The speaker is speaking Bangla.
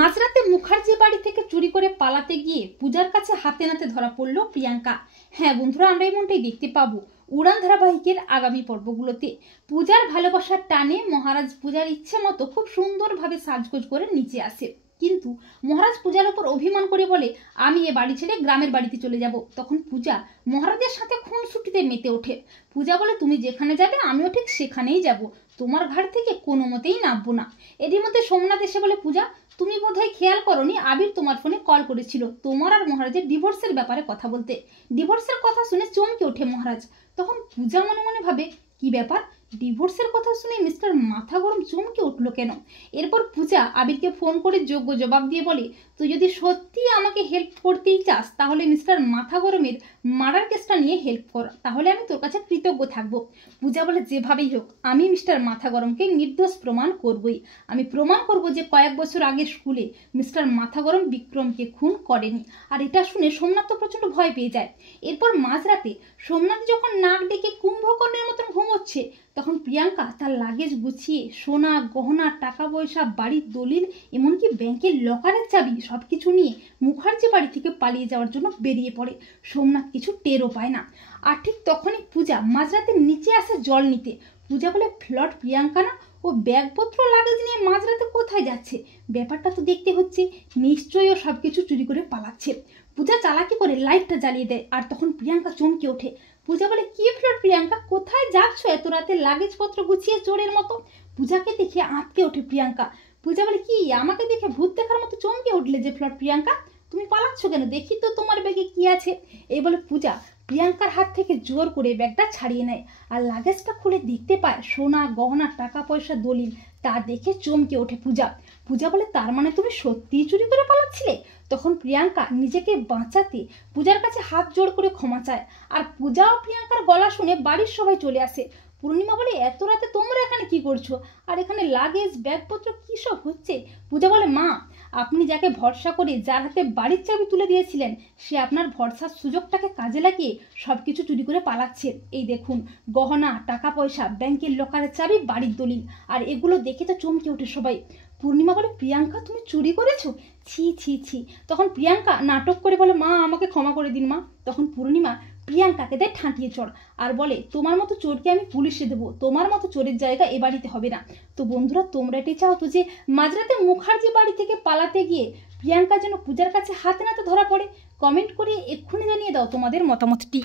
মাঝরাতে মুখার্জি বাড়ি থেকে চুরি করে পালাতে গিয়ে পূজার কাছে হাতে নাতে ধরা পড়ল প্রিয়াঙ্কা। হ্যাঁ বন্ধুরা, আমরা এমনটাই দেখতে পাবো উড়ান ধারাবাহিকের আগামী পর্বগুলোতে। পূজার ভালোবাসার টানে মহারাজ পূজার ইচ্ছে মতো খুব সুন্দরভাবে সাজগোজ করে নিচে আসে, কিন্তু মহারাজ পূজার উপর অভিমান করে বলে আমি এ বাড়ি ছেড়ে গ্রামের বাড়িতে চলে যাব। তখন পূজা মহারাজের সাথে খুনসুটিতে মেতে ওঠে। পূজা বলে তুমি যেখানে যাবে আমিও ঠিক সেখানেই যাব, তোমার ঘাট থেকে কোনো মতেই নামবো না। এরই মধ্যে সোমনাথ এসে বলে পূজা তুমি বোধহয় খেয়াল করনি, আবির তোমার ফোনে কল করেছিল তোমার আর মহারাজের ডিভোর্সের ব্যাপারে কথা বলতে। ডিভোর্সের কথা শুনে চমকে ওঠে মহারাজ। তখন পূজা মনে মনে ভাবে কি ব্যাপার, ডিভোর্সের কথা শুনে মিস্টার মাথা গরম চমকে উঠলো কেন। এরপর পূজা আবিরকে ফোন করে যোগ্য জবাব দিয়ে বলে তুই যদি সত্যি আমাকে হেল্প করতেই চাস তাহলে মিস্টার মাথা গরমের মার্ডার কেসটা নিয়ে হেল্প কর, তাহলে আমি তোর কাছে কৃতজ্ঞ থাকবো। পূজা বলে যেভাবেই হোক আমি মিস্টার মাথা গরমকে নির্দোষ প্রমাণ করবই। আমি প্রমাণ করব যে কয়েক বছর আগে স্কুলে মিস্টার মাথা গরম বিক্রমকে খুন করেনি। আর এটা শুনে সোমনাথ তো প্রচন্ড ভয় পেয়ে যায়। এরপর মাঝরাতে সোমনাথ যখন নাক ডেকে কুম্ভকর্ণের মতন ঘুমোচ্ছে তখন প্রিয়াঙ্কা তার লাগেজ গুছিয়ে সোনা গহনা টাকা পয়সা বাড়ির দলিল এমনকি ব্যাংকের লকারের চাবি সবকিছু নিয়ে মুখার্জি বাড়ি থেকে পালিয়ে যাওয়ার জন্য বেরিয়ে পড়ে। সোমনাথ কিছু টেরও পায় না। আর ঠিক তখনই পূজা মাঝরাতে নিচে আসে জল নিতে। পূজা বলে ফ্লট প্রিয়াঙ্কা না, ও ব্যাগপত্র লাগেজ নিয়ে মাঝরাতে কোথায় যাচ্ছে? ব্যাপারটা তো দেখতে হচ্ছে নিশ্চয়ই ও সবকিছু চুরি করে পালাচ্ছে। পূজা চালাকি করে লাইটটা জ্বালিয়ে দেয় আর তখন প্রিয়াঙ্কা চমকে ওঠে। পূজা বলে কি ফ্লট প্রিয়াঙ্কা, কোথায় যাচ্ছ এত রাতে লাগেজপত্র গুছিয়ে চোরের মতো? পূজাকে দেখে আঁতকে ওঠে প্রিয়াঙ্কা। পূজা বলে কি আমাকে দেখে ভূত দেখার মতো চমকে উঠলে যে ফ্লট প্রিয়াঙ্কা, তুমি পালাচ্ছ কেন? দেখি তো তোমার ব্যাগে কি আছে। এই বলে পূজা প্রিয়াঙ্কার হাত থেকে জোর করে ব্যাগটা ছাড়িয়ে নেয় আর লাগেজটা খুলে দেখতে পায় সোনা গহনা টাকা পয়সা দলিল। তা দেখে চমকে ওঠে পূজা। পূজা বলে তার মানে তুমি সত্যিই চুরি করে পালাচ্ছিলে? তখন প্রিয়াঙ্কা নিজেকে বাঁচাতে পূজার কাছে হাত জোড় করে ক্ষমা চায়। আর পূজা ও প্রিয়াঙ্কার গলা শুনে বাড়ির সবাই চলে আসে। পূর্ণিমা বলে এত রাতে তোমরা এখানে কি করছো, আর এখানে লাগেজ ব্যাগপত্র কি সব হচ্ছে? পূজা বলে মা, আপনি যাকে ভরসা করে যার হাতে বাড়ির চাবি তুলে দিয়েছিলেন সে আপনার ভরসার সুযোগটাকে কাজে লাগিয়ে সবকিছু চুরি করে পালাচ্ছে। এই দেখুন গহনা টাকা পয়সা ব্যাংকের লকারের চাবি বাড়ির দলিল, আর এগুলো দেখে তো চমকে ওঠে সবাই। পূর্ণিমা বলে প্রিয়াঙ্কা তুমি চুরি করেছো? ছি ছি ছি। তখন প্রিয়াঙ্কা নাটক করে বলে মা আমাকে ক্ষমা করে দিন মা। তখন পূর্ণিমা প্রিয়াঙ্কাকে দেয় ঠাঁটিয়ে চড় আর বলে তোমার মতো চোরকে আমি পুলিশে দেবো, তোমার মতো চোরের জায়গা এ বাড়িতে হবে না। তো বন্ধুরা তোমরা এটাই চাও তো যে মাঝরাতে মুখার্জি বাড়ি থেকে পালাতে গিয়ে প্রিয়াঙ্কা যেন পূজার কাছে হাতে নাতে ধরা পড়ে? কমেন্ট করে এক্ষুনি জানিয়ে দাও তোমাদের মতামতটি।